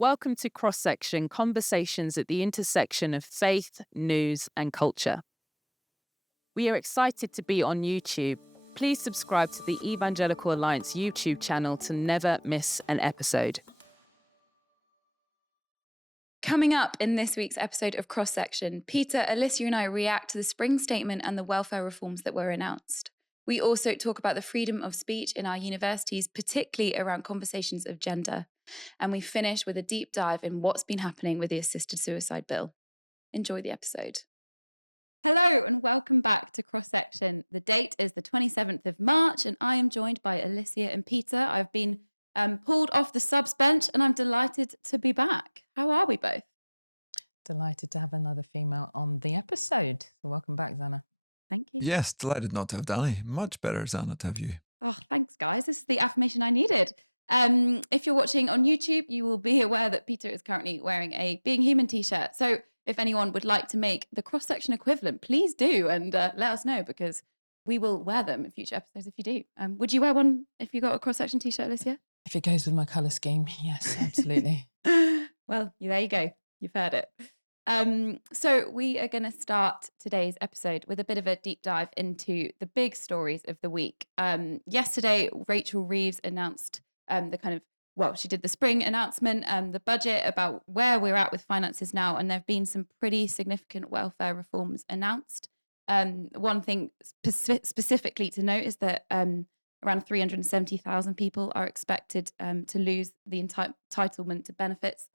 Welcome to Cross Section, conversations at the intersection of faith, news, and culture. We are excited to be on YouTube. Please subscribe to the Evangelical Alliance YouTube channel to never miss an episode. Coming up in this week's episode of Cross Section, Peter, Alicia and I react to the spring statement and the welfare reforms that were announced. We also talk about the freedom of speech in our universities, particularly around conversations of gender. And we finish with a deep dive in what's been happening with the assisted suicide bill. Enjoy the episode. Hello and welcome back to Cross Section. The date is the 27th of March and I am joined by Alicia and Peter. I've been pulled off the subs bench and I'm delighted to be back. How are we both? Delighted to have another female on the episode. So welcome back, Zanna. Thank you. Yes, delighted not to have Danny. Much better, Zanna, to have you. Oh, thanks, guys. This is the affirmation I needed. If you're watching on YouTube, you will be aware that Peter is currently wearing a Being Human t-shirt. So if anyone would like to make the cross-section equivalent, please do and let us know because we will wear them in future episodes if you do. Would you wear one if you got a cross-section t-shirt, Alicia? If it goes with my colour scheme, yes, absolutely. Well, there you go. You've heard it. So we are going to start today's episode with a bit of a deep dive into the big stories of the week. Yesterday, Rachel Reeves announced she did the spring announcement, the budget about where we're at with finances now, and there have been some pretty significant welfare reforms announced. One thing specifically to note is that around 370,000 people are expected to lose the entitlement to benefits,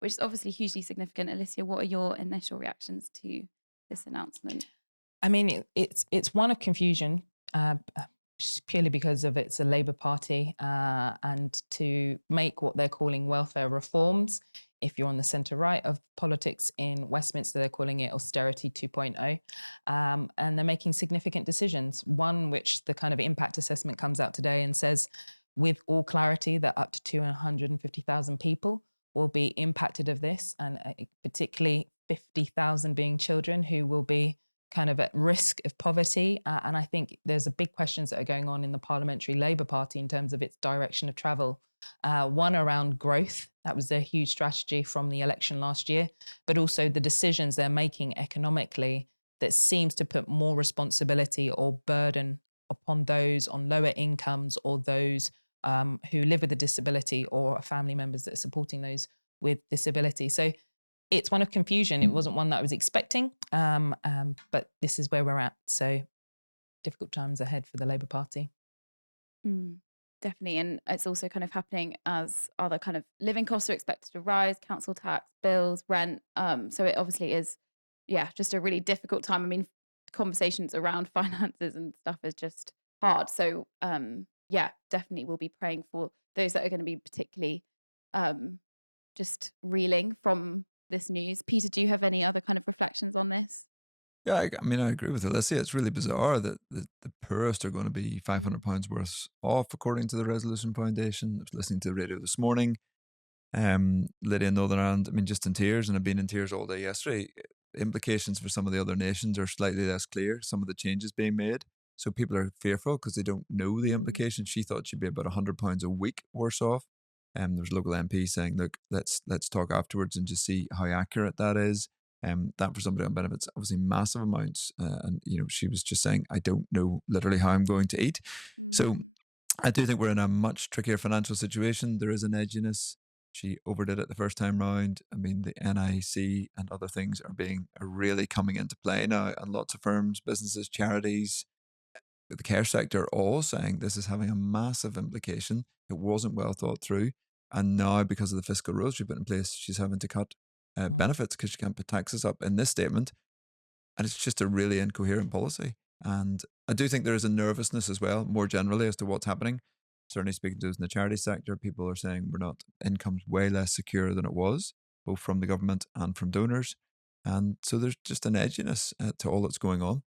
which is obviously hugely significant. Alicia, what are your initial reactions to this announcement? I mean, it's one of confusion, purely because of it's a Labour Party, and to make what they're calling welfare reforms. If you're on the centre-right of politics in Westminster, they're calling it austerity 2.0. And they're making significant decisions. One, which the kind of impact assessment comes out today and says, with all clarity, that up to 250,000 people will be impacted of this, and particularly 50,000 being children who will be kind of at risk of poverty. And I think there's a big questions that are going on in the Parliamentary Labour Party in terms of its direction of travel. One around growth, that was their huge strategy from the election last year, but also the decisions they're making economically that seems to put more responsibility or burden upon those on lower incomes or those who live with a disability or family members that are supporting those with disability. So it's one of confusion. It wasn't one that I was expecting, but this is where we're at. So difficult times ahead for the Labour Party. Definitely. And it's also kind of happening as other kind of living costs are expected to rise, council tax, bills, rent. So it obviously is, just a really difficult time. I mean, conversations around finances and stuff is just hard. So definitely we'll be praying for those that are going to be particularly just reeling from this news. Peter, do you have any other kind of reflections on this? Yeah, I agree with Alicia. It's really bizarre that the poorest are going to be £500 worth off, according to the Resolution Foundation. I was listening to the radio this morning. Lydia in Northern Ireland, just in tears, and I've been in tears all day yesterday. Implications for some of the other nations are slightly less clear, some of the changes being made. So people are fearful because they don't know the implications. She thought she'd be about £100 a week worse off. There's a local MP saying, look, let's talk afterwards and just see how accurate that is. That for somebody on benefits, obviously massive amounts. And she was just saying, I don't know literally how I'm going to eat. So I do think we're in a much trickier financial situation. There is an edginess. She overdid it the first time round. The NIC and other things are really coming into play now. And lots of firms, businesses, charities, the care sector all saying this is having a massive implication. It wasn't well thought through. And now, because of the fiscal rules she put in place, she's having to cut benefits because she can't put taxes up in this statement. And it's just a really incoherent policy. And I do think there is a nervousness as well, more generally, as to what's happening. Certainly speaking to those in the charity sector, people are saying income's way less secure than it was, both from the government and from donors. And so there's just an edginess to all that's going on.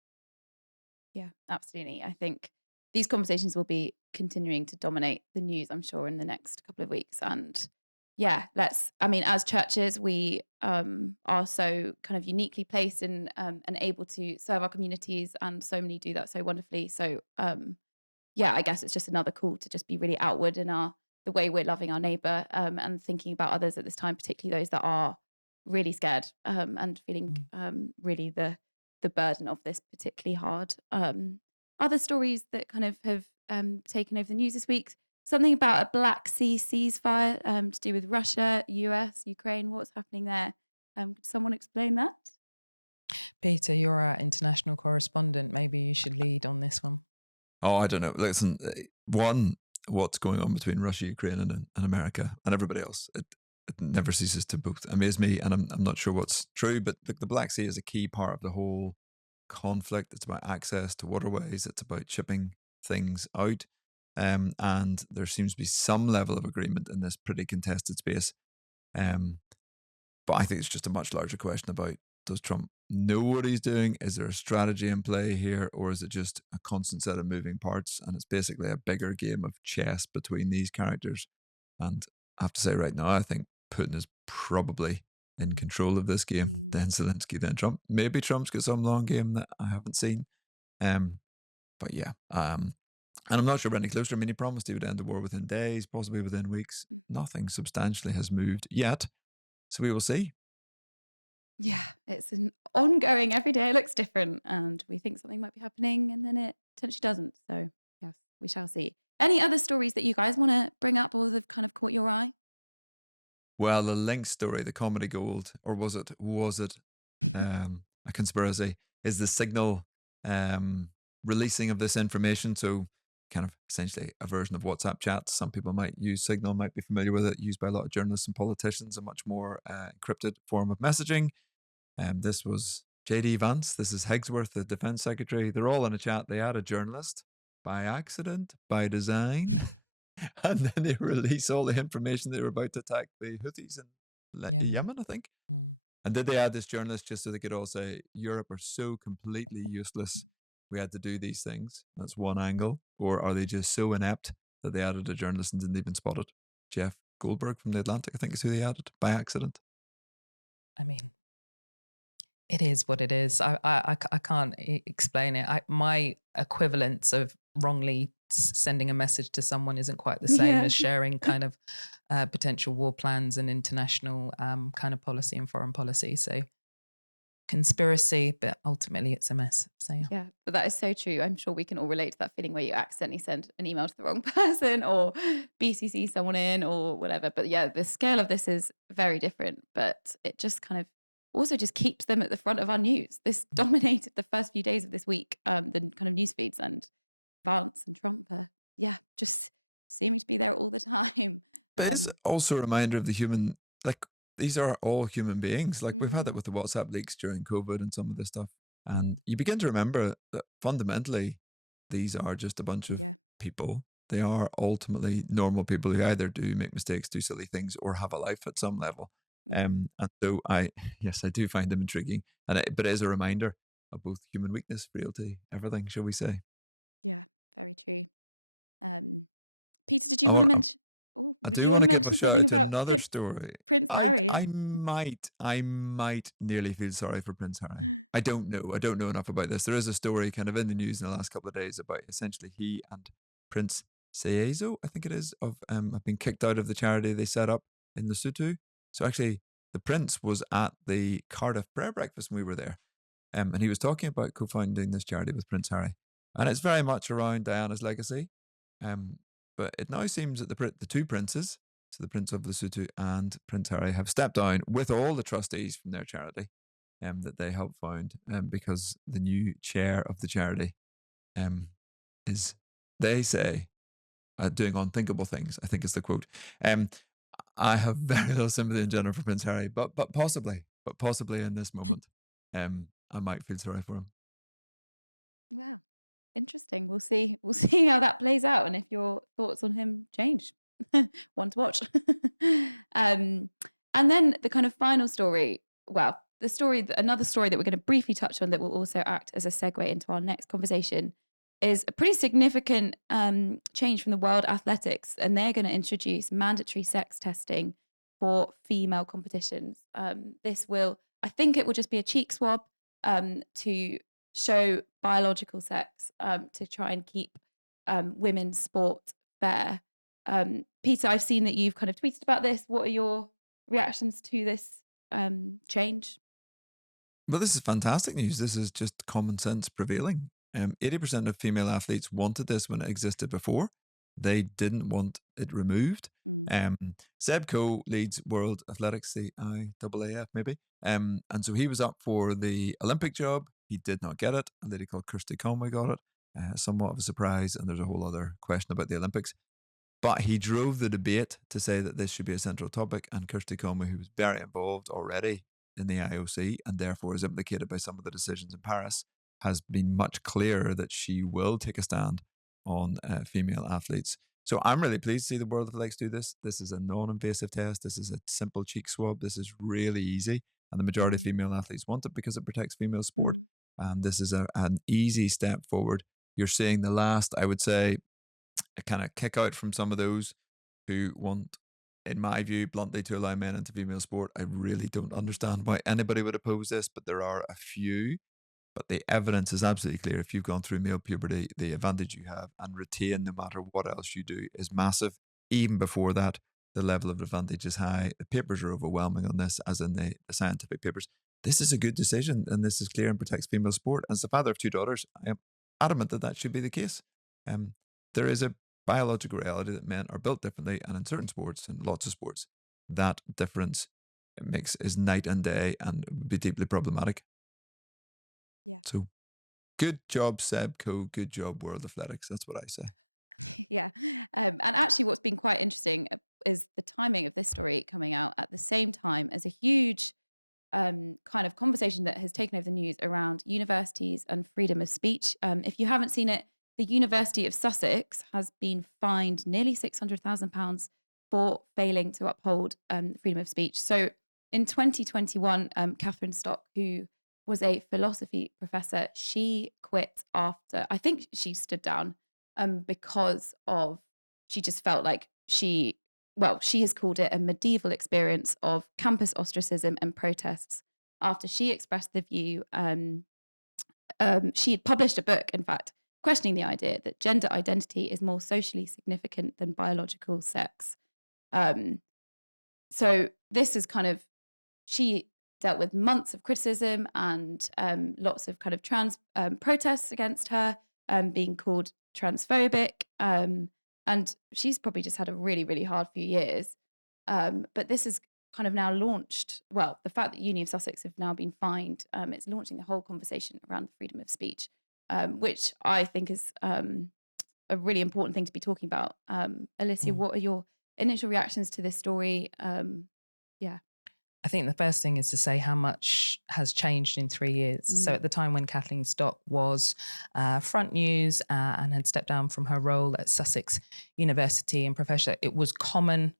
Yeah, absolutely. I think these conversations will be continuing to dominate the news, I'm sure, in the next couple of weeks. And as churches, we are so kind of uniquely placed and able to serve our communities, and so many do that so wonderfully. So, I guess it's just another call to just be really outward in our the way we're loving our neighbor and thinking about others at this time, particularly those that are really scared and feeling really the burden of this particularly hard. Other stories that kind of have taken over the news this week, something about a Black Sea ceasefire to do with Russia, US, Ukraine. What's happening there? Could someone explain that? Peter, you're our international correspondent. Maybe you should lead on this one. Oh, I don't know. Listen, one, what's going on between Russia, Ukraine, and America and everybody else? It never ceases to both amaze me, and I'm not sure what's true, but the Black Sea is a key part of the whole conflict. It's about access to waterways. It's about shipping things out, and there seems to be some level of agreement in this pretty contested space. But I think it's just a much larger question about, does Trump know what he's doing? Is there a strategy in play here, or is it just a constant set of moving parts? And it's basically a bigger game of chess between these characters. And I have to say right now, I think Putin is probably in control of this game, then Zelensky, then Trump. Maybe Trump's got some long game that I haven't seen. But yeah, and I'm not sure we're any closer. I mean, he promised he would end the war within days, possibly within weeks. Nothing substantially has moved yet. So we will see. Yeah, it's an ongoing, every day looks different, and we think something might be happening and then it potentially doesn't. So yes, we shall see. Any other stories that you guys want to bring up or that have kind of caught your eye? Well, the Lynx story, the comedy gold, or was it a conspiracy, is the Signal releasing of this information. So kind of essentially a version of WhatsApp chats. Some people might use Signal, might be familiar with it, used by a lot of journalists and politicians, a much more encrypted form of messaging. This was J.D. Vance. This is Hegsworth, the defense secretary. They're all in a chat. They add a journalist by accident, by design. And then they release all the information they were about to attack the Houthis in Yemen, I think. And did they add this journalist just so they could all say, Europe are so completely useless, we had to do these things? That's one angle. Or are they just so inept that they added a journalist and didn't even spot it? Jeff Goldberg from The Atlantic, I think, is who they added by accident. I mean, it is what it is. I can't explain it. My equivalence of wrongly sending a message to someone isn't quite the same as sharing kind of potential war plans and international kind of policy and foreign policy. So conspiracy, but ultimately it's a mess. So yeah, but that is so true. I'm sure we can all relate to that feeling where you accidentally send an email to the wrong person or BCC someone in or whatever. But yeah, the scale of this is very different, but it just kind of also just keeps them at the front of our news. This dominated the first few days of this week, the kind of news feeds, and Vance and Trump are, just seeming to be there all the time. But it's also a reminder of the human, like, these are all human beings. Like we've had that with the WhatsApp leaks during COVID and some of this stuff. And you begin to remember that fundamentally, these are just a bunch of people. They are ultimately normal people who either do make mistakes, do silly things, or have a life at some level. And so I do find them intriguing. But it is a reminder of both human weakness, frailty, everything, shall we say. Yeah, very true. Peter, did you want to mention? Oh, do you want to mention something about another story? Prince Harry? Yeah. I might nearly feel sorry for Prince Harry. I don't know enough about this. There is a story kind of in the news in the last couple of days about essentially he and Prince Seeiso, I think it is, have been kicked out of the charity they set up in Lesotho. So actually, the Prince was at the Cardiff prayer breakfast when we were there, and he was talking about co-founding this charity with Prince Harry, and it's very much around Diana's legacy. But it now seems that the two princes, so the Prince of Lesotho and Prince Harry, have stepped down with all the trustees from their charity that they helped found, because the new chair of the charity is, they say, doing unthinkable things, I think is the quote. I have very little sympathy in general for Prince Harry, but possibly in this moment, I might feel sorry for him. Wow. Interesting. We'll see how that plays out and if your thoughts on him change. One to watch. And then the kind of final story, another story that we're going to briefly touch on that will also act as a segue into our next conversation is a pretty significant change from the World Athletics, and they're going to introduce mandatory sex testing for female competitions. I think it will just be a cheek swab to show biological sex, to try and keep women's sport fair. Peter, I've seen that you've kind of tweeted about this. What are your reactions to this change? Well, this is fantastic news. This is just common sense prevailing. 80% of female athletes wanted this when it existed before. They didn't want it removed. Seb Coe leads World Athletics, the IAAF maybe. And so he was up for the Olympic job. He did not get it. A lady called Kirsty Conway got it. Somewhat of a surprise. And there's a whole other question about the Olympics. But he drove the debate to say that this should be a central topic. And Kirsty Conway, who was very involved already in the IOC and therefore is implicated by some of the decisions in Paris, has been much clearer that she will take a stand on female athletes. So I'm really pleased to see the World Athletics do this. This is a non-invasive test. This is a simple cheek swab. This is really easy. And the majority of female athletes want it because it protects female sport. And this is an easy step forward. You're seeing the last, I would say, a kind of kick out from some of those who want, in my view, bluntly, to allow men into female sport. I really don't understand why anybody would oppose this, but there are a few. But the evidence is absolutely clear. If you've gone through male puberty, the advantage you have and retain no matter what else you do is massive. Even before that, the level of advantage is high. The papers are overwhelming on this, as in the scientific papers. This is a good decision, and this is clear and protects female sport. As the father of 2 daughters, I am adamant that that should be the case. There is a biological reality that men are built differently, and in certain sports, and lots of sports, that difference is night and day and would be deeply problematic. Yeah. So good job, Seb Coe. Good job, World Athletics. That's what I say. Yeah. And actually, what's been quite interesting is the timing of this story coming out at the same time as a huge kind of conversation that has taken over the news around universities and freedom of speech. If you haven't seen it, the University of Sussex has been fined nearly £600,000 for failing to uphold freedom of speech. So in 2021, Kathleen Stock, who was a philosophy professor, she quit after, I think she stood down because of, she just felt like she has called it a medieval experience of campus ostracism and protests after she expressed the view, she had published a book, in fact, questioning the idea that gender identity is more socially significant than biological sex. So this is kind of, she dealt with months of criticism and lots of kind of trans protests against her, being called transphobic. And she's probably just had a really, really hard few years. But this is kind of now launched, well, the fact that Uni of Sussex have now been fined, it's launching the whole conversation around freedom of speech, which I think is a really important thing to be talking about. Alicia, what are your initial reactions to this story? Yeah. I think the first thing is to say how much has changed in 3 years. So at the time when Kathleen Stock was front news and had stepped down from her role at Sussex University and professor, it was common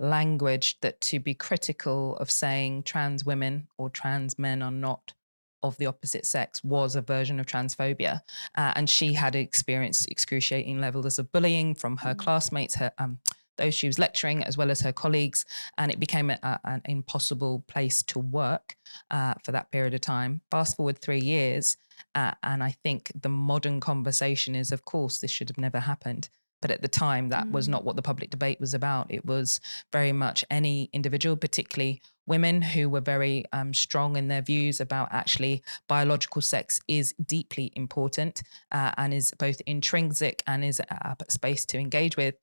language that to be critical of saying trans women or trans men are not of the opposite sex was a version of transphobia. And she had experienced excruciating levels of bullying from her classmates, those she was lecturing, as well as her colleagues. And it became an impossible place to work for that period of time. Fast forward 3 years, and I think the modern conversation is, of course, this should have never happened. But at the time, that was not what the public debate was about. It was very much any individual, particularly women, who were very strong in their views about actually biological sex is deeply important and is both intrinsic and is a space to engage with,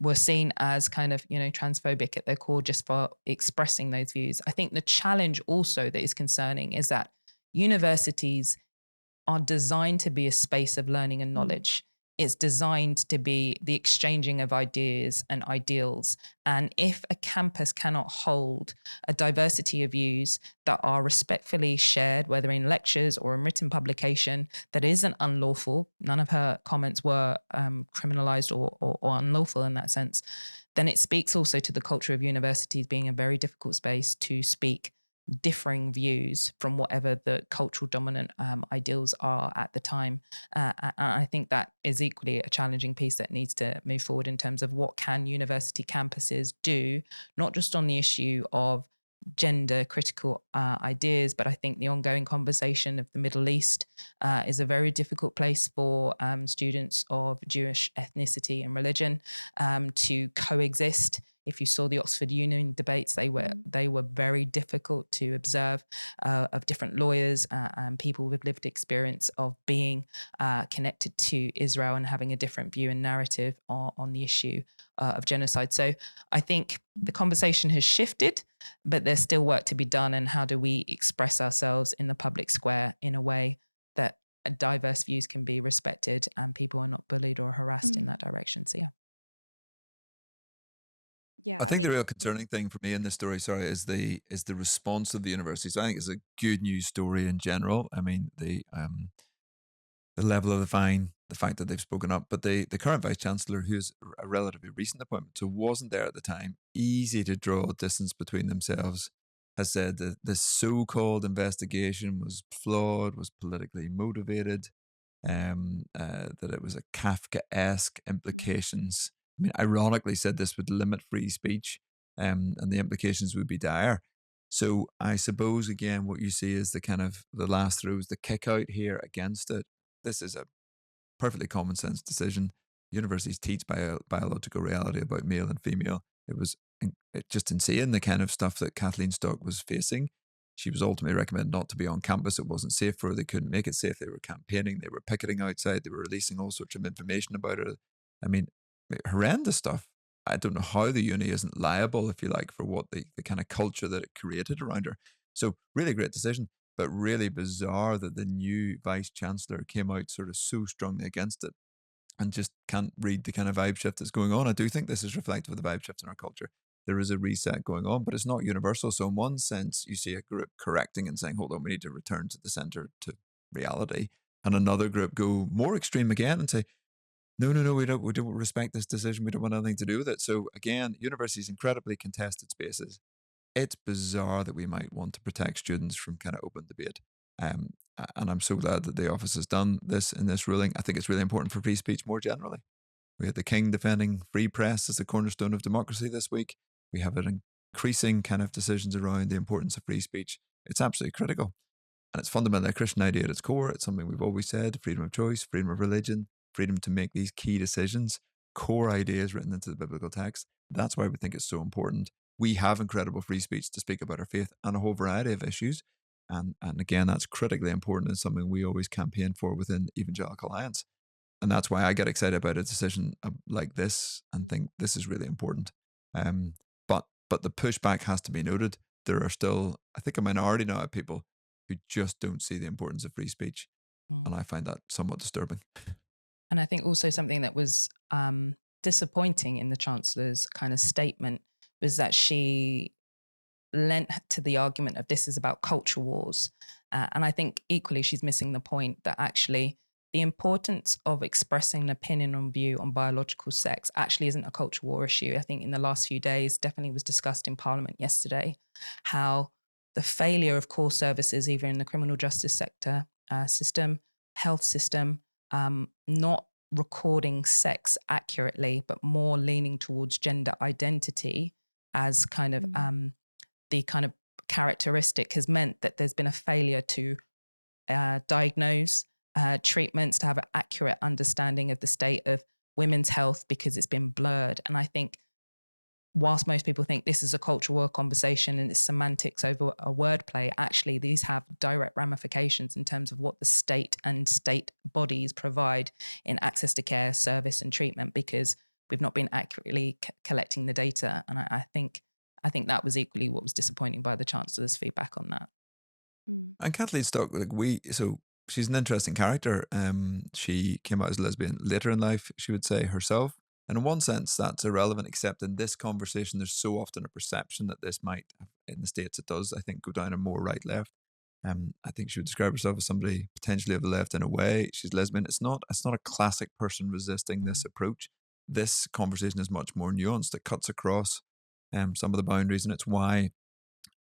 were seen as kind of, transphobic at their core just for expressing those views. I think the challenge also that is concerning is that universities are designed to be a space of learning and knowledge. It's designed to be the exchanging of ideas and ideals. And if a campus cannot hold a diversity of views that are respectfully shared, whether in lectures or in written publication, that isn't unlawful, none of her comments were criminalized or unlawful in that sense, then it speaks also to the culture of universities being a very difficult space to speak differing views from whatever the cultural dominant ideals are at the time. And I think that is equally a challenging piece that needs to move forward in terms of what can university campuses do, not just on the issue of gender critical ideas, but I think the ongoing conversation of the Middle East is a very difficult place for students of Jewish ethnicity and religion to coexist. If you saw the Oxford Union debates, they were very difficult to observe, of different lawyers and people with lived experience of being connected to Israel and having a different view and narrative on the issue of genocide. So I think the conversation has shifted, but there's still work to be done. And how do we express ourselves in the public square in a way that diverse views can be respected and people are not bullied or harassed in that direction? So, yeah. Yeah, I think the real concerning thing for me in this story, is the response of the university. So I think it's a good news story in general. I mean, the level of the fine, the fact that they've spoken up, but the current vice chancellor, who's a relatively recent appointment, so wasn't there at the time, easy to draw distance between themselves, has said that the so-called investigation was flawed, was politically motivated, that it was a Kafkaesque implications. I mean, ironically said this would limit free speech, and the implications would be dire. So I suppose, again, what you see is the kind of the last throws, the kick out here against it. This is a perfectly common sense decision. Universities teach biological reality about male and female. It was just insane, the kind of stuff that Kathleen Stock was facing. She was ultimately recommended not to be on campus. It wasn't safe for her. They couldn't make it safe. They were campaigning. They were picketing outside. They were releasing all sorts of information about her. I mean, horrendous stuff. I don't know how the uni isn't liable, if you like, for what the kind of culture that it created around her. So really great decision, but really bizarre that the new vice chancellor came out sort of so strongly against it and just can't read the kind of vibe shift that's going on. I do think this is reflective of the vibe shift in our culture. There is a reset going on, but it's not universal. So in one sense, you see a group correcting and saying, hold on, we need to return to the center, to reality. And another group go more extreme again and say, no, we don't respect this decision. We don't want anything to do with it. So again, universities, incredibly contested spaces. It's bizarre that we might want to protect students from kind of open debate. And I'm so glad that the office has done this in this ruling. I think it's really important for free speech more generally. We had the King defending free press as the cornerstone of democracy this week. We have an increasing kind of decisions around the importance of free speech. It's absolutely critical. And it's fundamentally a Christian idea at its core. It's something we've always said: freedom of choice, freedom of religion, freedom to make these key decisions, core ideas written into the biblical text. That's why we think it's so important. We have incredible free speech to speak about our faith and a whole variety of issues. And again, that's critically important and something we always campaign for within Evangelical Alliance. And that's why I get excited about a decision like this and think this is really important. But the pushback has to be noted. There are still, I think, a minority now of people who just don't see the importance of free speech. And I find that somewhat disturbing. And I think also something that was disappointing in the Chancellor's kind of statement was that she lent to the argument of this is about culture wars. And I think equally she's missing the point that actually the importance of expressing an opinion on view on biological sex actually isn't a culture war issue. I think in the last few days, definitely was discussed in Parliament yesterday, how the failure of core services, either in the criminal justice sector, system, health system, not recording sex accurately, but more leaning towards gender identity as kind of the kind of characteristic has meant that there's been a failure to diagnose treatments, to have an accurate understanding of the state of women's health because it's been blurred. And I think whilst most people think this is a cultural war conversation and it's semantics over a wordplay, actually these have direct ramifications in terms of what the state and state bodies provide in access to care, service and treatment, because we've not been accurately collecting the data. And I think that was equally what was disappointing by the Chancellor's feedback on that. And Kathleen Stock, so she's an interesting character. She came out as a lesbian later in life, she would say herself. And in one sense, that's irrelevant, except in this conversation, there's so often a perception that this might, in the States it does, I think, go down a more right-left. I think she would describe herself as somebody potentially of the left in a way. She's lesbian. It's not a classic person resisting this approach. This conversation is much more nuanced. It cuts across some of the boundaries, and it's why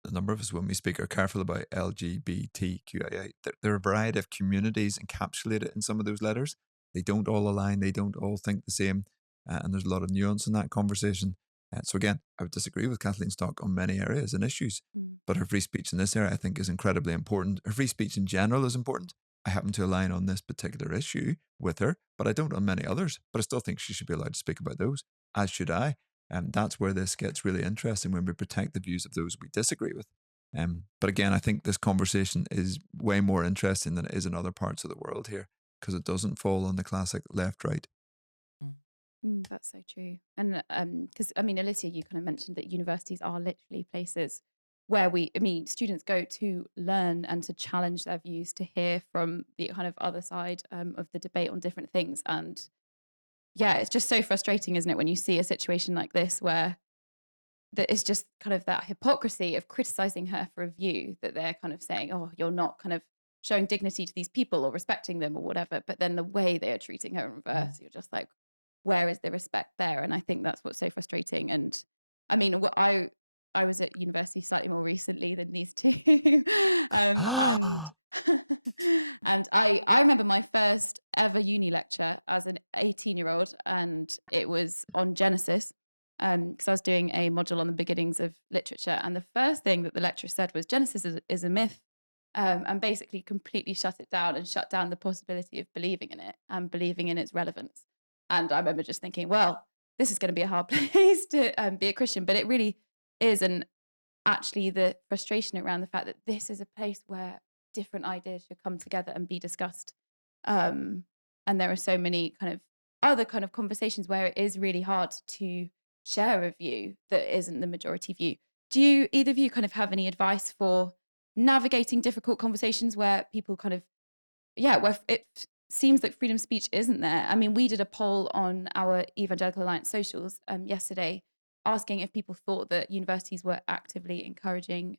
a number of us, when we speak, are careful about LGBTQIA. There are a variety of communities encapsulated in some of those letters. They don't all align. They don't all think the same. And there's a lot of nuance in that conversation. So again, I would disagree with Kathleen Stock on many areas and issues, Mm. but her free speech in this area, I think, is incredibly important. Her free speech in general is important. I happen to align on this particular issue with her, but I don't on many others. But I still think she should be allowed to speak about those, as should I. And that's where this gets really interesting, when we protect the views of those we disagree with. But again, I think this conversation is way more interesting than it is in other parts of the world here, because it doesn't fall on the classic left-right. That's so true. And because I mean, Alicia, you kind of mentioned that universities are literally places where students go to learn and to challenge their views, to hear from the kind of other side of the debate on different things. And yeah, it's just so frustrating, isn't it, when you see a situation like this where that it's just kind of that hypocrisy of criticizing her for a view that they're kind of saying, oh, you're not kind of showing dignity to these people or respecting them or whatever. But then the way they are treating her in reverse, you're just like, where is the respect there? And I think that's what's so frustrating. And I mean, I was at university slightly more recently than these two, and and I remember my first ever uni lecture as an 18-year-old, and it was on Genesis, because I was doing a module on the beginnings of literature, and the first thing that the lecturer said was Genesis is a myth, and basically completely shut it down and shut down the possibility of believing in it and believing in its relevance. And I remember just thinking, well, this is going to be a hard place to be a Christian, but it really is. And actually the frustration around the fact that this is a place where different ideas should come together and be discussed. And there are so many kind of other kind of conversations where it is really hard to share a view that isn't the majority view. Do you, either of you, kind of have any advice for navigating difficult conversations where people kind of, where it seems like freedom of speech isn't there? I mean, we did a poll on our Evangelical Alliance socials yesterday, asking if people thought that universities were actively encouraging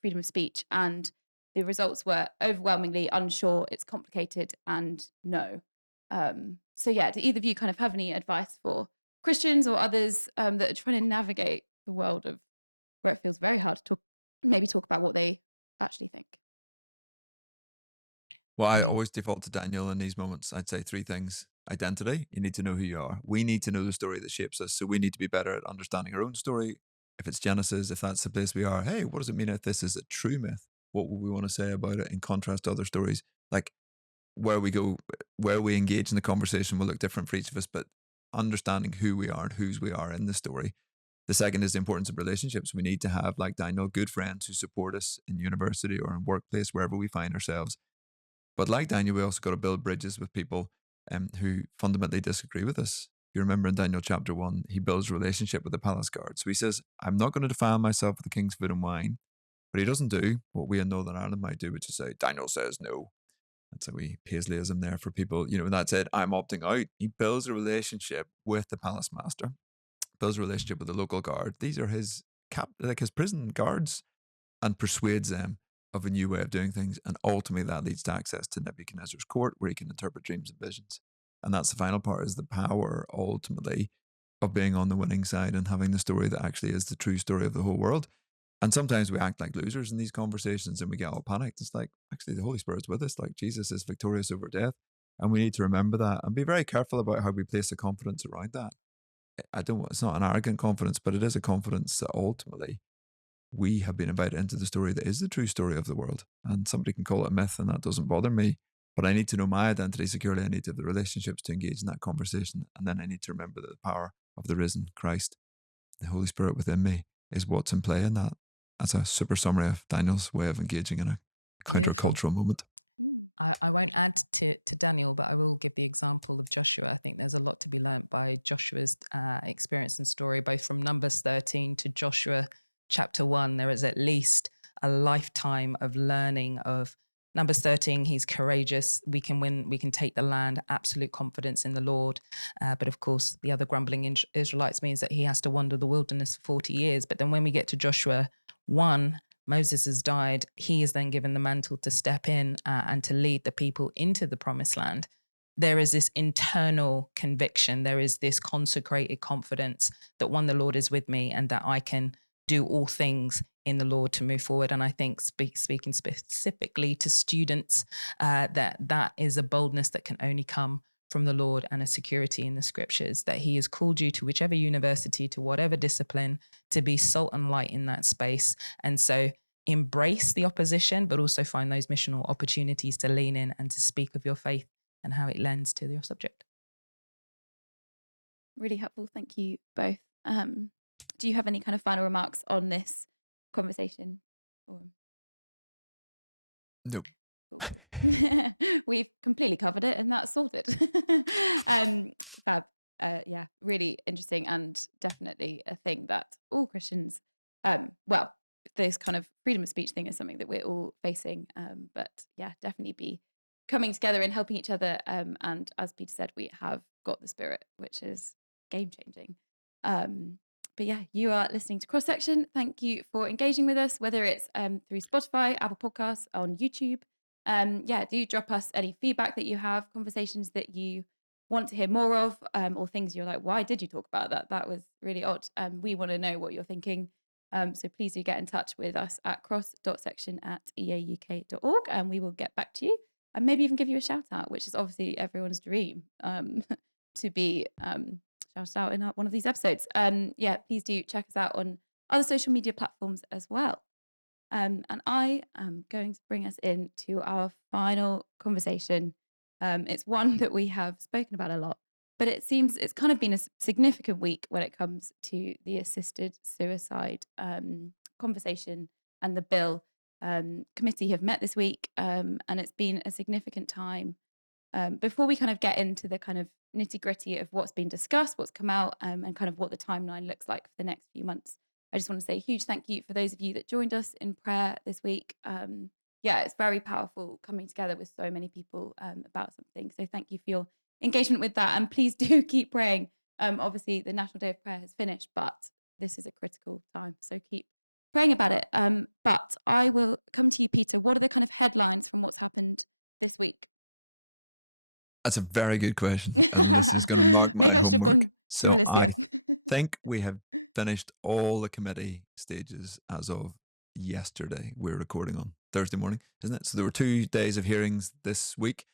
freedom of speech, and the results were overwhelmingly unsure, it's complicated, and no. So yeah, do either of you kind of have any advice for Christians or others that are trying to navigate the world of where it feels very hard to talk about what they actually think? Well, I I mean, always default to Daniel in these moments. I'd say three things. Identity, you need to know who you are. We need to know the story that shapes us. So we need to be better at understanding our own story. If it's Genesis, if that's the place we are, hey, what does it mean if this is a true myth? What would we want to say about it in contrast to other stories? Like, where we go, where we engage in the conversation will look different for each of us, but understanding who we are and whose we are in the story. The second is the importance of relationships. We need to have, like Daniel, good friends who support us in university or in workplace, wherever we find ourselves. But like Daniel, we also got to build bridges with people who fundamentally disagree with us. You remember in Daniel chapter 1, he builds a relationship with the palace guard. So he says, I'm not going to defile myself with the king's food and wine. But he doesn't do what we in Northern Ireland might do, which is say, Daniel says no. That's a wee Paisleyism there for people. And that's it. I'm opting out. He builds a relationship with the palace master, builds a relationship with the local guard. These are his his prison guards, and persuades them of a new way of doing things. And ultimately that leads to access to Nebuchadnezzar's court, where he can interpret dreams and visions. And that's the final part, is the power ultimately of being on the winning side and having the story that actually is the true story of the whole world. And sometimes we act like losers in these conversations and we get all panicked. It's like, actually, the Holy Spirit's with us. Like, Jesus is victorious over death. And we need to remember that and be very careful about how we place the confidence around that. It's not an arrogant confidence, but it is a confidence that ultimately we have been invited into the story that is the true story of the world. And somebody can call it a myth, and that doesn't bother me. But I need to know my identity securely. I need to have the relationships to engage in that conversation. And then I need to remember that the power of the risen Christ, the Holy Spirit within me, is what's in play in that. That's a super summary of Daniel's way of engaging in a countercultural moment. I won't add to Daniel, but I will give the example of Joshua. I think there's a lot to be learnt by Joshua's experience and story, both from Numbers 13 to Joshua chapter 1. There is at least a lifetime of learning of Numbers 13. He's courageous. We can win. We can take the land. Absolute confidence in the Lord. But of course, the other grumbling Israelites means that he has to wander the wilderness for 40 years. But then when we get to Joshua 1, Moses has died. He is then given the mantle to step in and to lead the people into the promised land. There is this internal conviction. There is this consecrated confidence that, one, the Lord is with me and that I can do all things in the Lord to move forward. And I think speaking specifically to students, that is a boldness that can only come from the Lord and a security in the scriptures, that he has called you to whichever university, to whatever discipline, to be salt and light in that space. And so embrace the opposition, but also find those missional opportunities to lean in and to speak of your faith and how it lends to your subject. Really helpful. Thank you both. Do you have any kind of final remarks on this conversation? Or... Nope. Cool. We've completely covered it, and that's sorted. Fab. Yeah, really interesting, and definitely a thing that all Christians, well, this kind of freedom of speech thing is something that we're all facing. But yeah, definitely be coming together and helping each other. And as Peter said, we have got the Spirit, which is game changing. But yeah, you are listening to Cross Section. Thank you for engaging with us, whether it's through Spotify, Apple Podcasts, on YouTube. Yeah, do drop us any feedback that you have, conversations that you want to hear more of, or things you're like, why did you talk about that? That was really odd. We want to know what you're thinking. So please do get in touch with us at cross.section@eauk.org, and we will get back to you and maybe even give you a shout out, which is obviously everyone's dream, to be shouted out in one of these episodes. Yeah, please do check us out on other social media platforms as well. And I am going to bring us into our final conversation. It's one that we have spoken about a lot, but it seems it's kind of been a significant week when it comes to the assisted suicide conversation and the bill. Committee have met this week, and it's been a significant time. Before we kind of get into the kind of nitty gritty of what's been discussed, what's come out, and kind of what the timeline looks like for the next few months, I just want to say a huge thank you for those of you that joined us in prayer this week. Yeah, it's very powerful coming together with so many people about something. So thank you for your engagement with that. And please do keep praying. Obviously, the National Day of Prayer has finished, but this is a critical time. So keep praying about it. But I will come to you, Peter. What are the kind of headlines from what's happened this week? That's a very good question. This is going to mark my Maybe I should have gone to Alicia. I think we have finished all the committee stages as of yesterday. We're recording on Thursday morning, isn't it? So there were 2 days of hearings this week.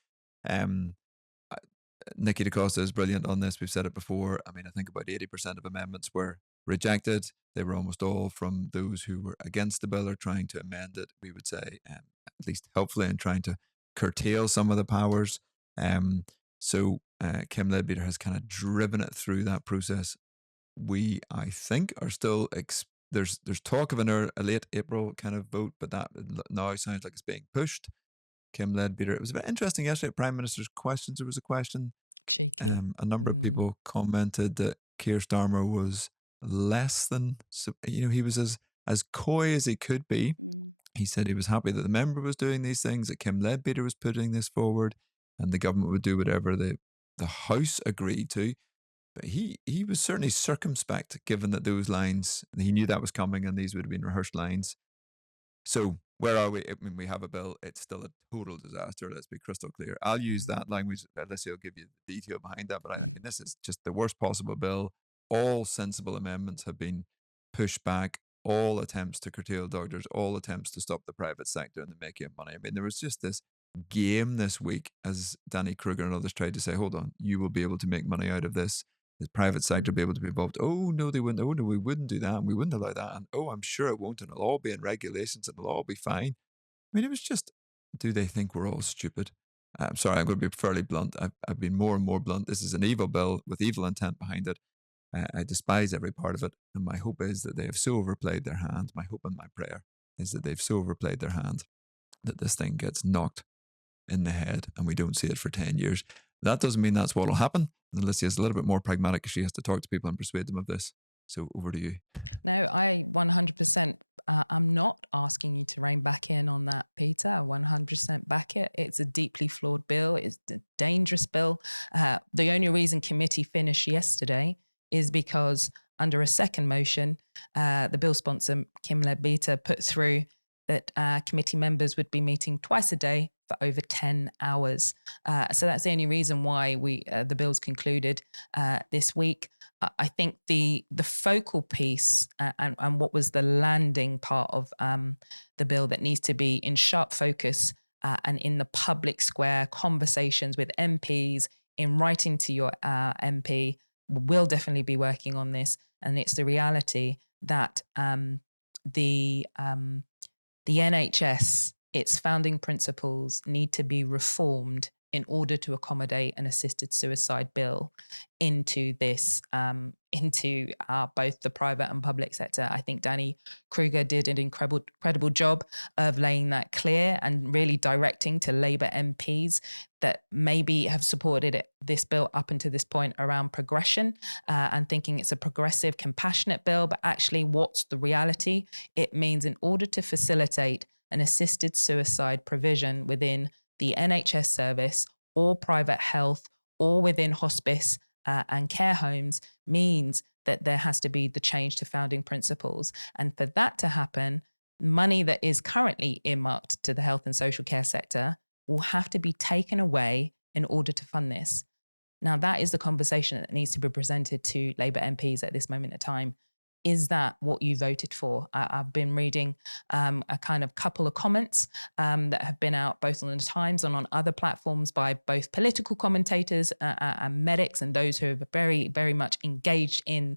Nikki DaCosta is brilliant on this. We've said it before. I mean, I think about 80% of amendments were rejected. They were almost all from those who were against the bill or trying to amend it, we would say, at least helpfully, and trying to curtail some of the powers. So Kim Leadbeater has kind of driven it through that process. We, I think, are still there's talk of a late April kind of vote, but that now sounds like it's being pushed. Kim Leadbeater. It was very interesting yesterday at Prime Minister's Questions. There was a question. Cheeky. A number of people commented that Keir Starmer was less than, he was as coy as he could be. He said he was happy that the member was doing these things, that Kim Leadbeater was putting this forward, and the government would do whatever the House agreed to. But he was certainly circumspect, given that those lines, he knew that was coming and these would have been rehearsed lines. So where are we? I mean, we have a bill. It's still a total disaster. Let's be crystal clear. I'll use that language. Alicia will give you the detail behind that. But I mean, this is just the worst possible bill. All sensible amendments have been pushed back. All attempts to curtail doctors, all attempts to stop the private sector and the making of money. I mean, there was just this game this week as Danny Kruger and others tried to say, hold on, you will be able to make money out of this. The private sector will be able to be involved. Oh, no, they wouldn't. Oh, no, we wouldn't do that. And we wouldn't allow that. And oh, I'm sure it won't. And it'll all be in regulations and it'll all be fine. I mean, it was just, do they think we're all stupid? I'm sorry, I'm going to be fairly blunt. I've been more and more blunt. This is an evil bill with evil intent behind it. I despise every part of it. And my hope is that they have so overplayed their hand. My hope and my prayer is that they've so overplayed their hand that this thing gets knocked in the head and we don't see it for 10 years. That doesn't mean that's what will happen. Alicia is a little bit more pragmatic because she has to talk to people and persuade them of this. So over to you. No, I 100%, I'm not asking you to rein back in on that, Peter. I 100% back it. It's a deeply flawed bill. It's a dangerous bill. The only reason committee finished yesterday is because under a second motion, the bill sponsor, Kim Leadbeater, put through that committee members would be meeting twice a day for over 10 hours. So that's the only reason why the bill's concluded this week. I think the focal piece and what was the landing part of the bill that needs to be in sharp focus and in the public square, conversations with MPs, in writing to your MP, will definitely be working on this. And it's the reality that the NHS, its founding principles need to be reformed in order to accommodate an assisted suicide bill into this, into both the private and public sector. I think Danny Kruger did an incredible job of laying that clear and really directing to Labour MPs that maybe have supported this bill up until this point around progression and thinking it's a progressive, compassionate bill. But actually, what's the reality? It means in order to facilitate an assisted suicide provision within the NHS service or private health or within hospice and care homes means that there has to be the change to founding principles. And for that to happen, money that is currently earmarked to the health and social care sector will have to be taken away in order to fund this. Now, that is the conversation that needs to be presented to Labour MPs at this moment in time. Is that what you voted for? I've been reading a kind of couple of comments that have been out both on the Times and on other platforms by both political commentators and medics and those who are very, very much engaged in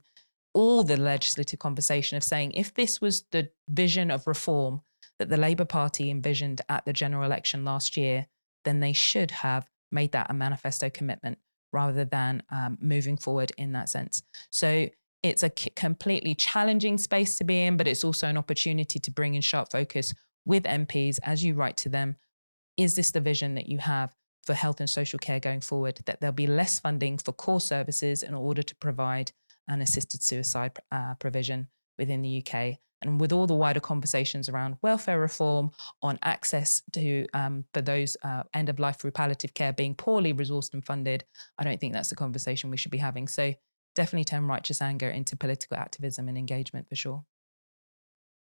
all the legislative conversation of saying, if this was the vision of reform that the Labour Party envisioned at the general election last year, then they should have made that a manifesto commitment rather than moving forward in that sense. So it's a completely challenging space to be in, but it's also an opportunity to bring in sharp focus with MPs as you write to them. Is this the vision that you have for health and social care going forward, that there'll be less funding for core services in order to provide an assisted suicide provision within the UK? And with all the wider conversations around welfare reform, on access to for those end of life through palliative care being poorly resourced and funded, I don't think that's the conversation we should be having. So definitely turn righteous anger into political activism and engagement for sure.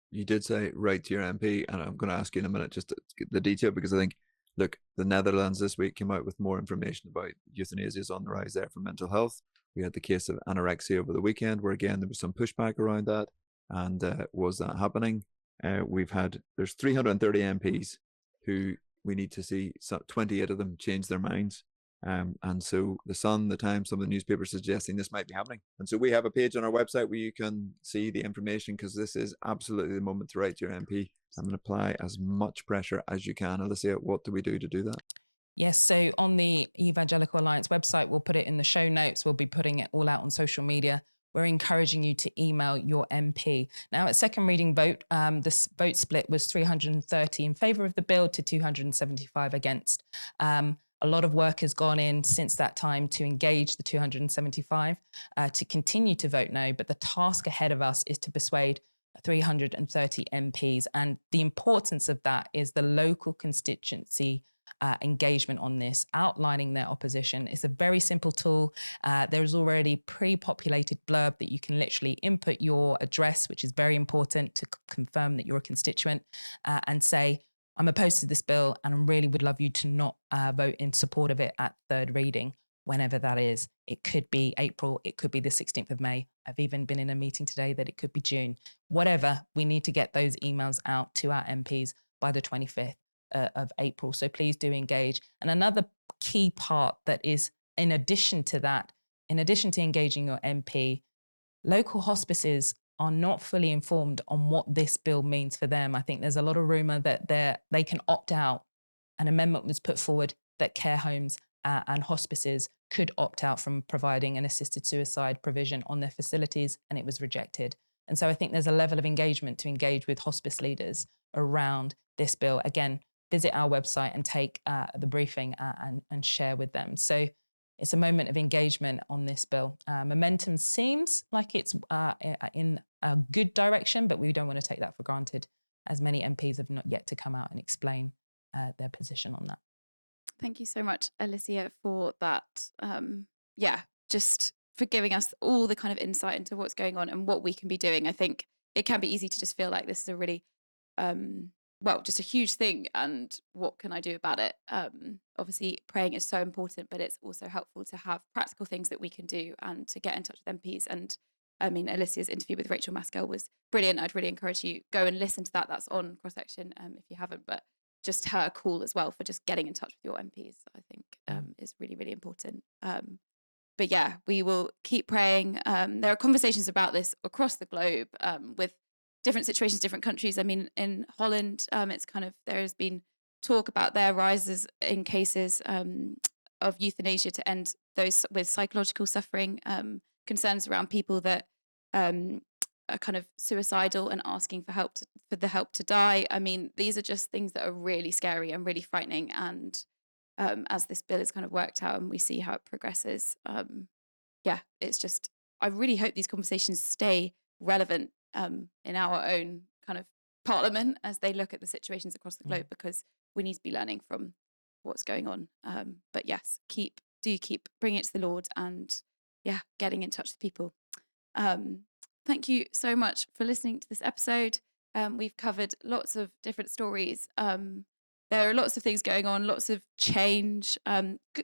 You did say write to your MP, and I'm going to ask you in a minute just to get the detail, because I think, look, the Netherlands this week came out with more information about euthanasia is on the rise there for mental health. We had the case of anorexia over the weekend, where again there was some pushback around that. And was that happening? There's 330 MPs who we need to see 28 of them change their minds. And so the Sun, the Times, some of the newspapers suggesting this might be happening. And so we have a page on our website where you can see the information, because this is absolutely the moment to write to your MP and apply as much pressure as you can. Alicia, what do we do to do that? Yes, so on the Evangelical Alliance website, we'll put it in the show notes. We'll be putting it all out on social media. We're encouraging you to email your MP. Now, at second reading vote, this vote split was 330 in favour of the bill to 275 against. A lot of work has gone in since that time to engage the 275 to continue to vote no, but the task ahead of us is to persuade 330 MPs. And the importance of that is the local constituency engagement on this, outlining their opposition. It's a very simple tool. There's already pre-populated blurb that you can literally input your address, which is very important to confirm that you're a constituent, and say, I'm opposed to this bill and I really would love you to not vote in support of it at third reading, whenever that is. It could be April, it could be the 16th of May. I've even been in a meeting today that it could be June. Whatever, we need to get those emails out to our MPs by the 25th. Of April. So please do engage. And another key part that is, in addition to that, in addition to engaging your MP, local hospices are not fully informed on what this bill means for them. I think there's a lot of rumour that they can opt out. An amendment was put forward that care homes and hospices could opt out from providing an assisted suicide provision on their facilities, and it was rejected. And so I think there's a level of engagement to engage with hospice leaders around this bill. Again, visit our website and take the briefing and share with them. So it's a moment of engagement on this bill. Momentum seems like it's in a good direction, but we don't want to take that for granted, as many MPs have not yet to come out and explain their position on that. Thank you so much, Alicia, for that. Just for giving us all the kind of insight into what's going on and what we can be doing. I think it can be easy to just feel like this is a really just a huge thing, and what can I do about it? Obviously, praying is so important, but it's also helpful to have practical things that we can do and to get in touch with MPs. And I mean, Alicia's interview with Rachel Maskell was brilliant. I'd really encourage you, go and listen to that. That's on Cross Section if you haven't. But just her call as well for just getting in touch with your MPs, I think is really, really important. But yeah, we will keep praying. There are conversations about this across the globe with different situations, different countries. I mean, in Holland, it's kind of, there has been talk about their rises in cases of euthanasia to end those with psychological suffering, concerns around people that are kind of suicidal and asking for help for the help to die. I mean, these are just things that are really scary and really frightening. And as this bill is kind of worked out and we see how it progresses, yeah, it's just, I really hope these conversations stay relevant in our own kind of parliament as they look at the situations across the globe, because we need to be learning from what's going on. But yes, keep bringing it to the Lord and yeah, getting in touch with people. Thank you so much for listening to this episode. We've covered lots of different stories. There are lots of things going on, lots of change,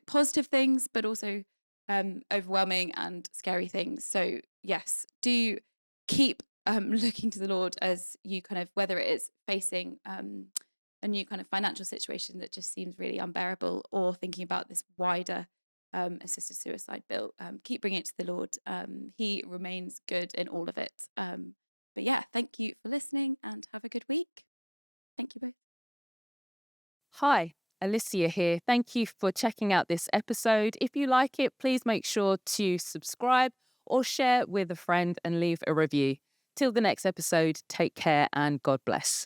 positive things, but also overwhelming and scary things. So yes, do keep looking to the Lord as you kind of, whether it is facing a new kind of financial situation that just seems really unbearable, or thinking about this wider assisted suicide bill, keep bringing it to the Lord. He remains good in all of it. But yeah, thank you for listening and have a good week. Thank you both. Hi, Alicia here. Thank you for checking out this episode. If you like it, please make sure to subscribe or share with a friend and leave a review. Till the next episode, take care and God bless.